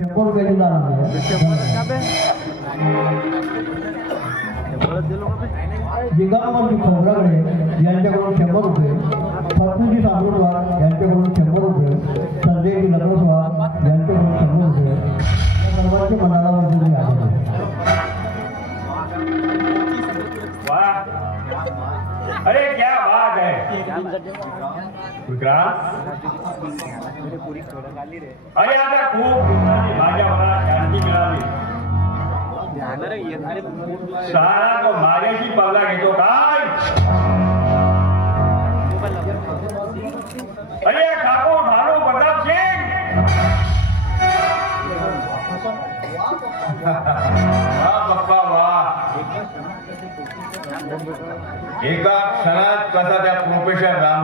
शंभर रुपयाची दान दिगंबर खोबरागडे यांच्याकडून शंभर रुपये पत्नीजी सामृतवार यांच्याकडून शंभर रुपये संजय लग्नस्वार यांच्याकडून शंभर रुपये या सर्वांची मंडळा मंजुरी आहे અરે આપણે ખૂબ ગુજરાતી ભાજપના શાંતિ મેળવી સારા તો મારેથી પગલા કીધો કાંઈ त्या प्रोफेसर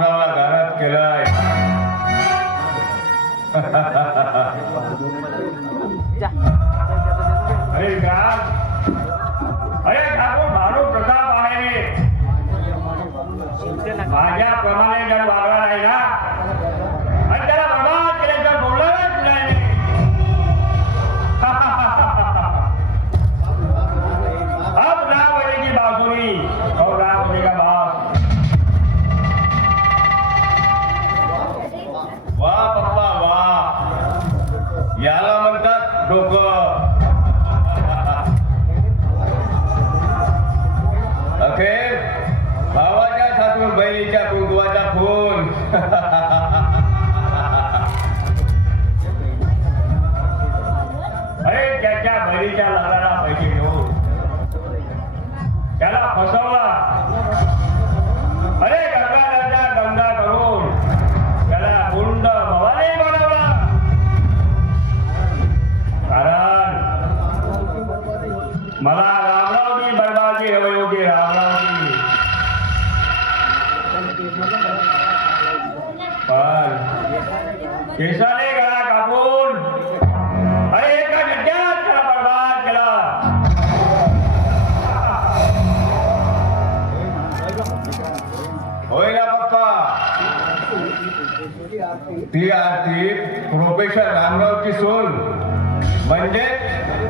मला रामरावजी बर्बादी हवी होती रामरावजी. पण केसाने गळा कापून अरे एका झटक्यात त्याला बर्बाद केला. होय ना पप्पा ती आरती प्रोफेसर रामरावची सोन म्हणजे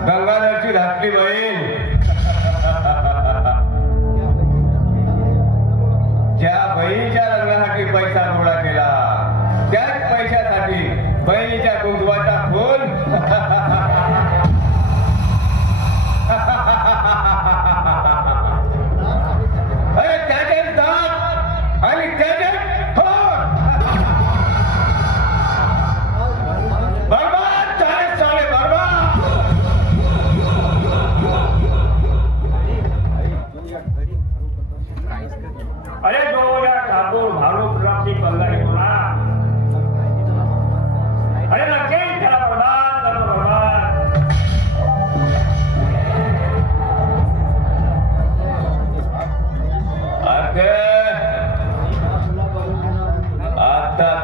गंगाधरची धाकटी बहीण. ज्या बहिणीच्या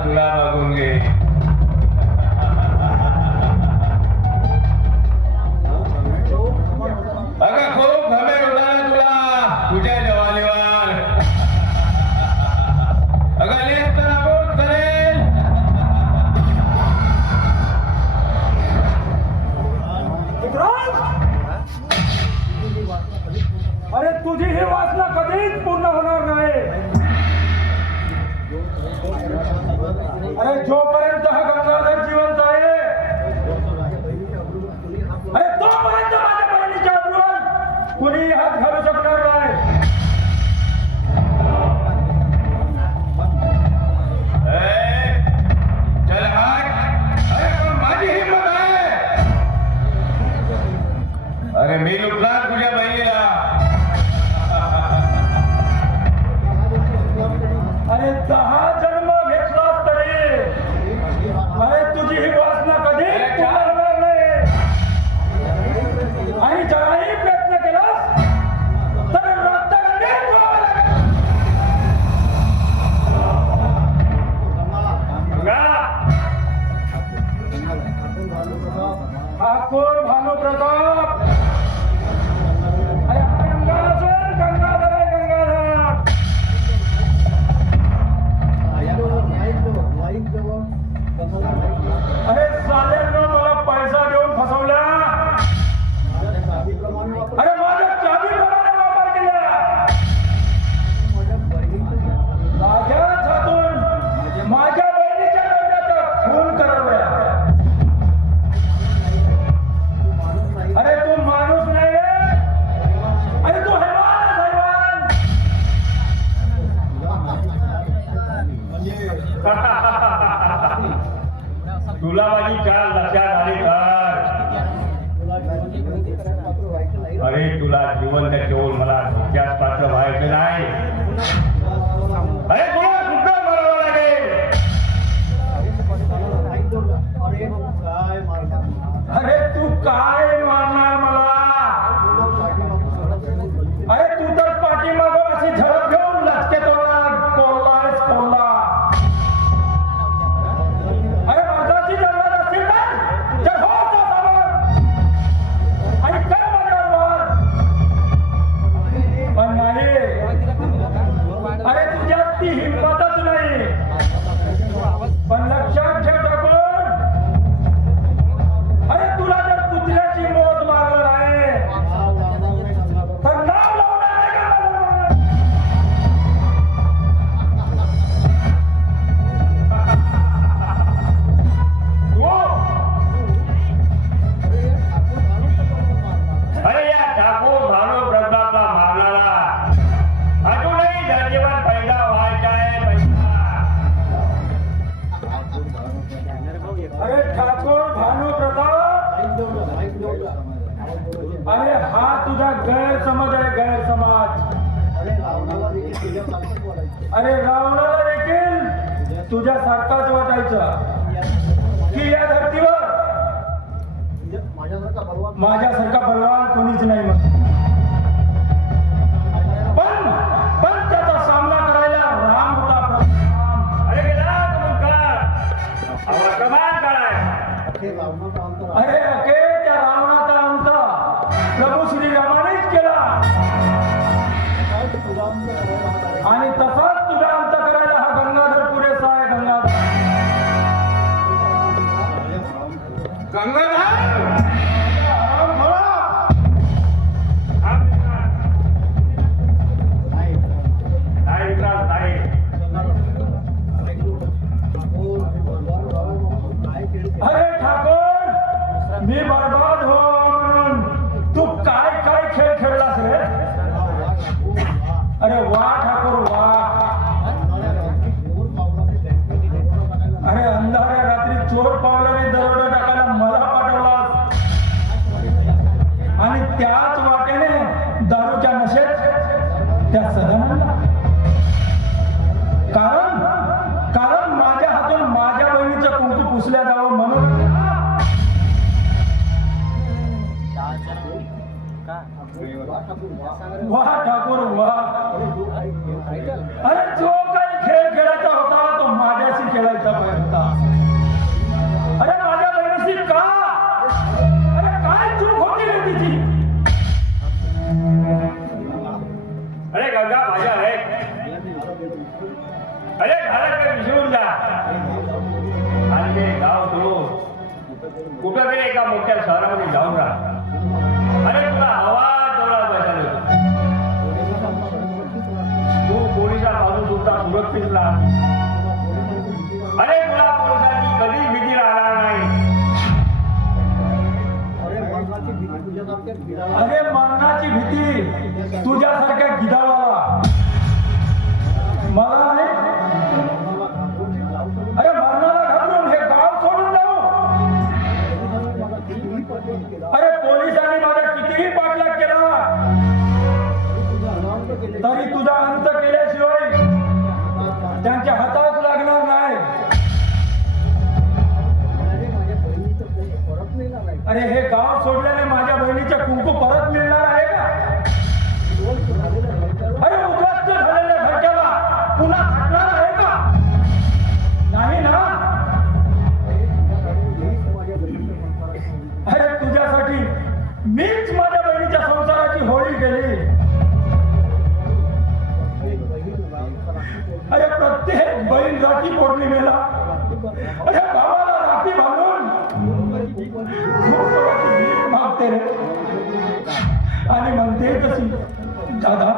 तुला बघून घे. अगं खूप घमे उडला तुला. तुझ्या जवानीवर. अगं लेख तर नाबूद करेल. अरे तुझी ही वासना कधीच पूर्ण होणार नाही. अरे जोपर्यंत हा गुणवंत ठेवून मला धोक्यात पात्र व्हायचे नाही. अरे अरे तू काय अरे रावणाला देखील तुझ्यासारखाच वाटायचं. की या धर्तीवर माझ्यासारखा बलवान कोणीच नाही मग अरे ओके अरे Wah dapur wah. अरे तुला पुरुषाची कधी भीती राहणार नाही. अरे मरणाची भीती तुझ्यासारख्या गिधाळाला मला नाही. अरे मरणाला घाबरून हे गाव सोडून जाऊ. अरे पोलिसांनी माझ्या कितीही पाठलाग केला. तरी तुझा अंत अरे भावाला राखी बांधून मागते रे आणि म्हणते कशी दादा